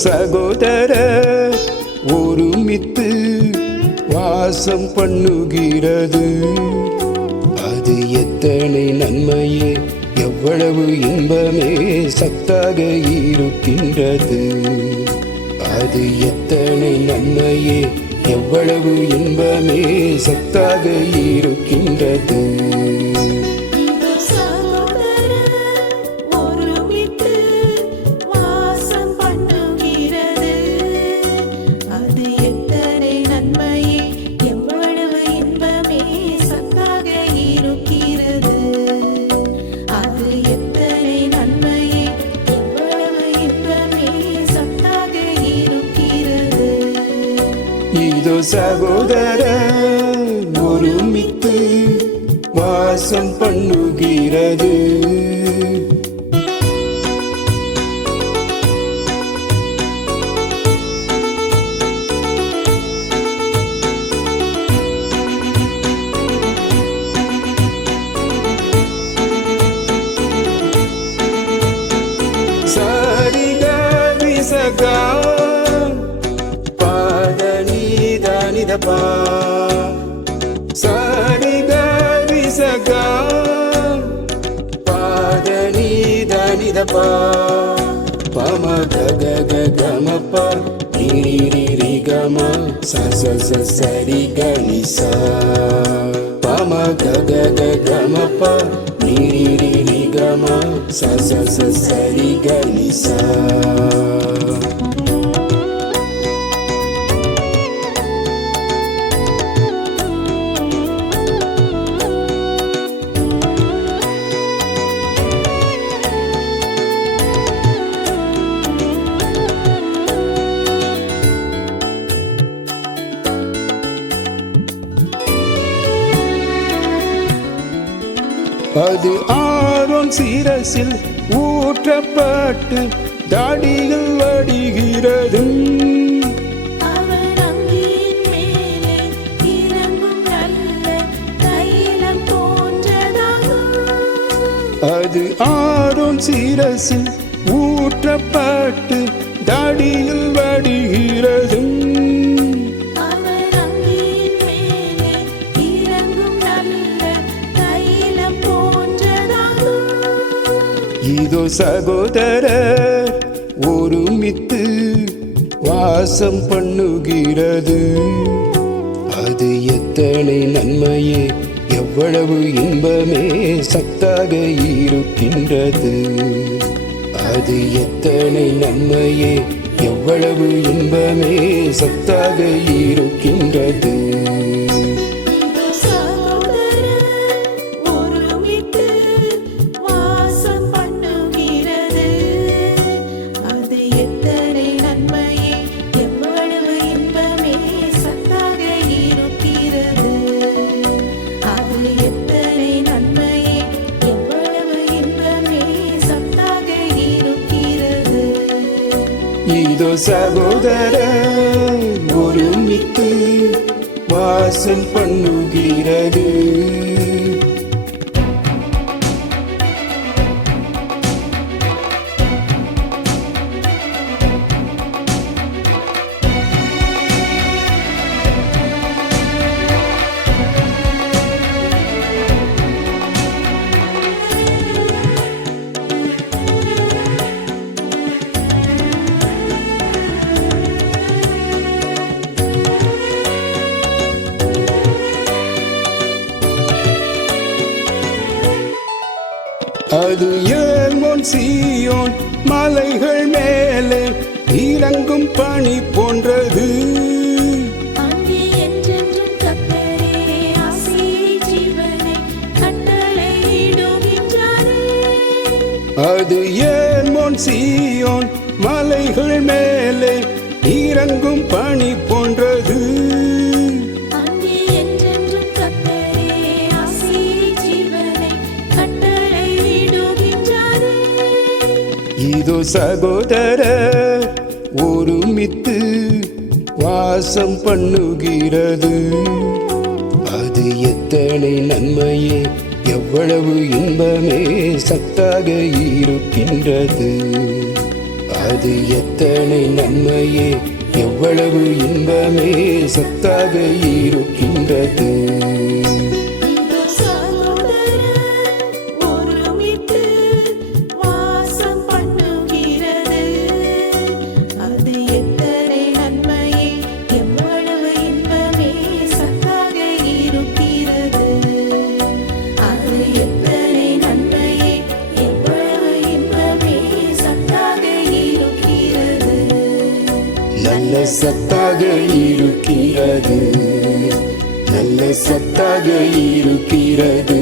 சகோதர ஒருமித்து வாசம் பண்ணுகிறது. அது எத்தனை நன்மையே, எவ்வளவு இன்பமே சத்தாக இருக்கின்றது. அது எத்தனை நன்மையே, எவ்வளவு இன்பமே சத்தாக இருக்கின்றது. இதோ சகோதர ஒருமித்து வாசம் பண்ணுகிறது. சரிகா விசகா சரிகா விசகா பாதனி தனிதபா பம கக கமப நிரி கம ச சரி கனிசா பம கக கமப நிரி கம ச சரி கனிசா. அது ஆரோன் சிரசில் ஊற்றப்பட்டு தாடிகள் வடிகிறது. அது ஆரோன் சிரசில் ஊற்றப்பட்டு தாடிகள் வடிகிறது. இதோ சகோதர ஒருமித்து வாசம் பண்ணுகிறது. அது எத்தனை நன்மையே, எவ்வளவு இன்பமே சத்தாக இருக்கின்றது. அது எத்தனை நன்மையே, எவ்வளவு இன்பமே சத்தாக இருக்கின்றது. இதோ சகோதர ஒருமித்து வாசம் பண்ணுகிறது. அது ஏர்மோன் சீயோன் மலைகள் மேலே இறங்கும் பனி போன்றது. அது ஏர்மோன் சீயோன் மலைகள் மேலே இறங்கும் பனி போன்றது. இதோ சகோதர ஒருமித்து வாசம் பண்ணுகிறது. அது எத்தனை நன்மையே, எவ்வளவு இன்பமே சத்தாக இருக்கின்றது. அது எத்தனை நன்மையே, எவ்வளவு இன்பமே சத்தாக இருக்கின்றது. இதோ சகோதரர் ஒருமித்து வாசம் பண்ணுகிறது. அது எத்தனை நன்மையே, எவ்வளவு இன்பமே சத்தாக இருக்கிறது. அது எத்தனை நன்மையே, எவ்வளவு இன்பமே சத்தாக இருக்கிறது. நல்ல சத்தாக இருக்கிறது, நல்ல சத்தாக இருக்கிறது.